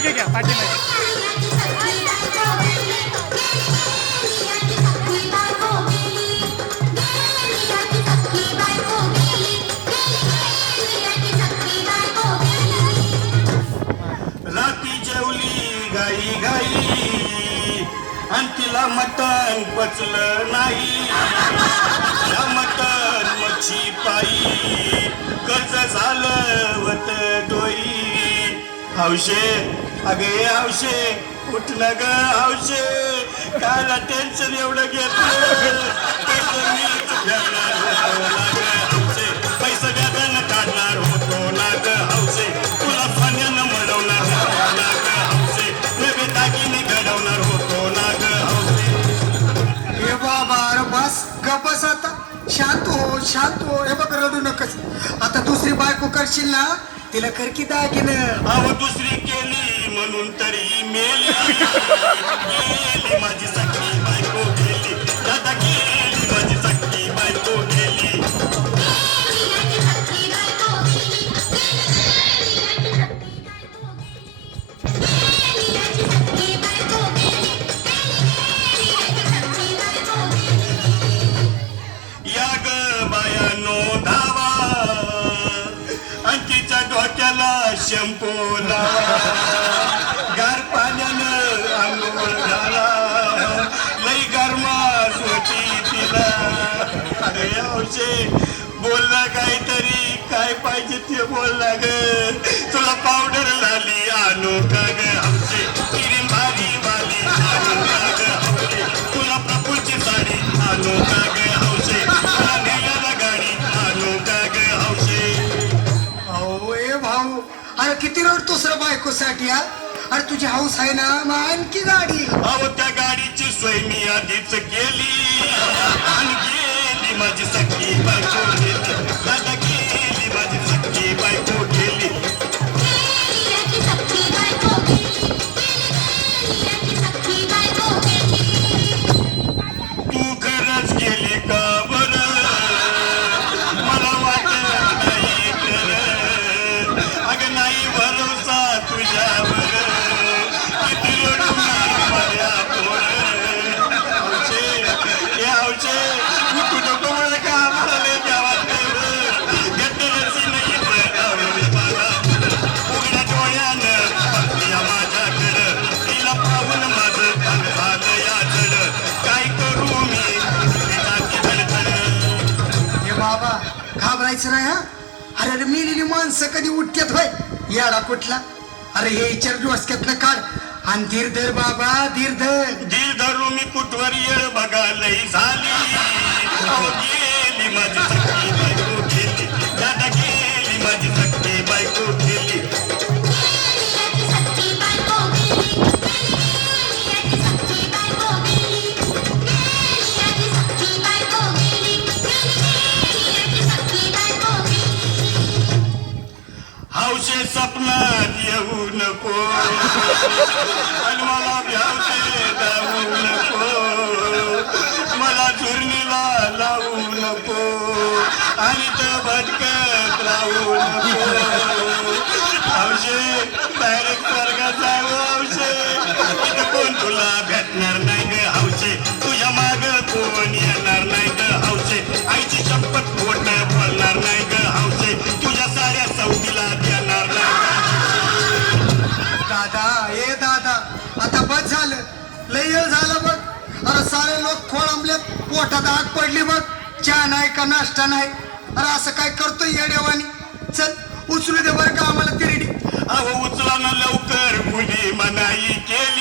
पाठीमागे घ्या पाठीमागे. राती जेवली गाई गाई आणि तिला मटण पचलं नाही. या मटण मच्छी पायी कर्ज झालं होत डोई. हौशे अगे हौशे उठलं ग हौशे, कायला टेन्शन एवढं घेतलं. पैसा व्याजानं काढणार होतो ना ग हौशे, तुला सोन्यानं मडवणार होतो ना ग हौशे, नवे दागिने घडवणार होतो ना ग हौशे. हे बाबा अरे बस गपस आता, शांत हो. हे बघ रडू नकस. आता दुसरी बायको करशील ना, तिला कर की दागिनं. अहो दुसरी केली म्हणून तरी मेली. गेली माझी सखी बायको गेली, दादा गेली माझी सखी बायको गेली. या ग बायानो धावा आणि तिच्या डोक्याला शॅम्पू लावा. गार पाण्यानं आंघोळ घाला, लई गरमास होती तिला. अरे हौशे बोलला काहीतरी, काय पाहिजे ते बोलला ग. तुला पावडर लाली आणू का ग हौशे, क्रीम भारी वाली आणू का ग हौशे, तुला प्रफुलची साडी आणू का ग हौशे, तुला नेल्याला गाडी आणू का ग हौशे. अहो ए भाऊ, अरे किती रडतोस रे बायकोसाठी हा? अरे तुझी हाऊस आहे ना, मग आणखी गाडी. अहो त्या गाडीची सोय मी आधीच केली आणि गेली माझी सखी बायको गेली, दादा गेली माझी सखी बायको गेली. तू खरंच गेली का बरं, मला वाटत नाही खरं. अगं नाही भरोसा तुझ्यावर, किती रडू मी माझ्या पोरं. हौशे हे हौशे तू नको मला का म्हणाले गावात गट्टरची नाही मला उघड्या डोळ्यानं बघल्या माझ्याकडं, तिला पाहून माझं भाग झालं या जड. काय करू मी जाती धडधड. हे बाबा घाबरायचं नाही हा. अरे मेलेली माणसं कधी उठतात होय, याडा कुठला. अरे हे विचार डोसक्यातनं काढ आणि धीर धर बाबा, धीर धर. धीर धरू मी कुठवर येळ बघा लई झाली. अहो गेली माझी सखी बायको गेली, दादा गेली माझी सखी बायको गेली. हौशे सपनात येऊ नको आणि मला भ्यावते जाऊ नको, मला झुरणीला लावू नको आणि तर भटकत राहू नको. हौशे डायरेक्ट स्वर्गात जाऊ हौशे, इथं कोण तुला भेटणार नाही ग हौशे, तुझ्या माग कोण येणार नाही ग हौशे, आईची शपथ खोट बोलणार नाही ग हौशे, तुझ्या साऱ्या सौदीला देणार नाही. दादा ए दादा, आता बस झालं, लय वेळ झालं बघ. अरे सारे लोक खोळंबलेत, पोटात आग पडली बघ. चहा नाही का नाश्ता नाही. अरे असं काय करतोय येड्यावानी. चल उचलू दे बरं का आम्हाला तिरडी. अहो उचला ना लवकर, मुली मनाई केली.